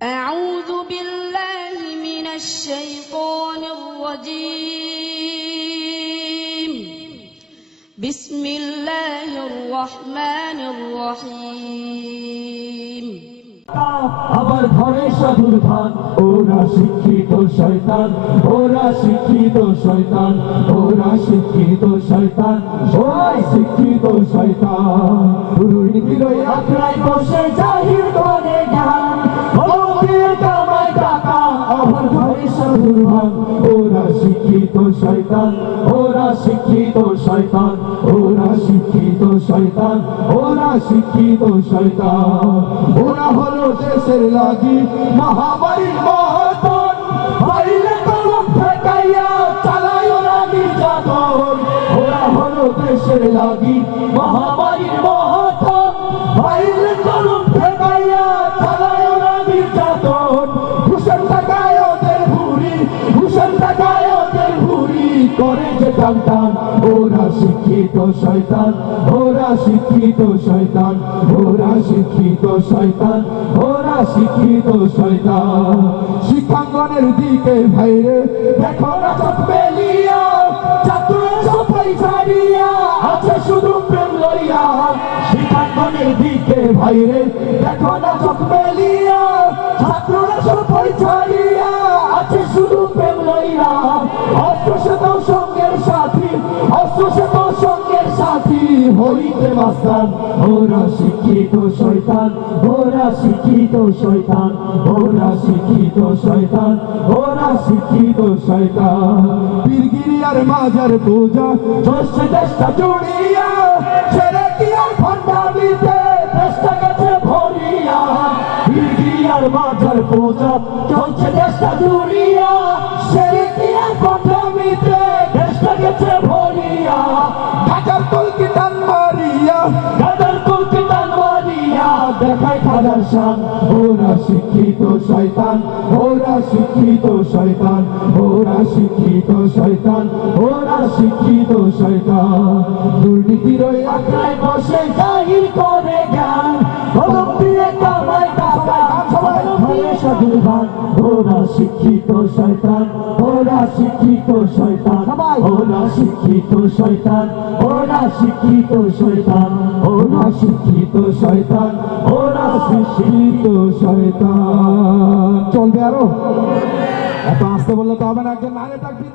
أعوذ بالله من الشيطان الرجيم بسم الله الرحمن الرحيم আবার ধরে সাধুর ভান ওরা শিক্ষিত শয়তান ওরা শিক্ষিত শয়তান ওরা শিক্ষিত শয়তান ওরা শিক্ষিত শয়তান দুর্নীতির ওই আখড়ায় বসে জাহির করে জ্ঞান ভক্তির কামাই টাকা আবার ধরে সাধুর ভান ওরা শিক্ষিত শয়তান ওরা শিক্ষিত শয়তান ওরা শিক্ষিত শয়তান ওরা শিক্ষিত শয়তান ওরা হলো দেশের লাগি মহামারীর মহাতন বাইরে কলম ঠেকাইয়া চালায় ওরা নির্যাতন ওরা হলো দেশের লাগি মহামারীর মহাতন বাইরে কলম ঠেকাইয়া চালায় ওরা নির্যাতন ঘুষের টাকায় ওদের ভুরি ঘুষের টাকায় ওদের ভুরি করে যে টান টান ওরা শিক্ষিত শয়তান ওরা শিক্ষিত শয়তান ওরা শিক্ষিত শয়তান ওরা শিক্ষিত শয়তান শিক্ষাঙ্গনের দিকে ভাইরে দেখো না চোখ মেলিয়া ছাত্ররা সবাই ছাড়িয়া আছে শুধু প্রেম লইয়া শিক্ষাঙ্গনের দিকে ভাইরে দেখো না চোখ মেলিয়া ছাত্ররা সবাই ছাড়িয়া আছে শুধু প্রেম লইয়া অস্ত্র সে তো সঙ্গের সাথী অস্ত্র সে তো সঙ্গের সাথী হইতে মাস্তান ওরা শিক্ষিত শয়তান ওরা শিক্ষিত শয়তান ওরা শিক্ষিত শয়তান ওরা শিক্ষিত শয়তান পীরগিরিয়ার মাজার পূজা চলছে দেশটা জুড়িয়া ছেড়ে কি আর ভণ্ডামিতে দেশটা গেছে ভরিয়া পীরগিরিয়ার মাজার পূজা চলছে দেশটা জুড়িয়া ছেড়ে কি আর ভণ্ডামিতে দেশটা গেছে ভরিয়া ঢাকার কলকি টান মারিয়া ঢাকার কলকি টান মারিয়া দেখায় খাদার শান ওরা শিক্ষিত শয়তান ওরা শিক্ষিত শয়তান ওরা শিক্ষিত শয়তান ওরা শিক্ষিত শয়তান দুর্নীতির ওই আখড়ায় বসে জাহির করে জ্ঞান ভোগ দিয়ে কামাই টাকা সবাই ধরে সাধুর ভান ওরা শিক্ষিত শয়তান ওরা শিক্ষিত শয়তান ওরা শিক্ষিত শয়তান ওরা শিক্ষিত শয়তান ওরা শিক্ষিত শয়তান ওরা শিক্ষিত শয়তান চলবে আরো এত আসতে বললে তো হবে না একজন নারে তাকবীর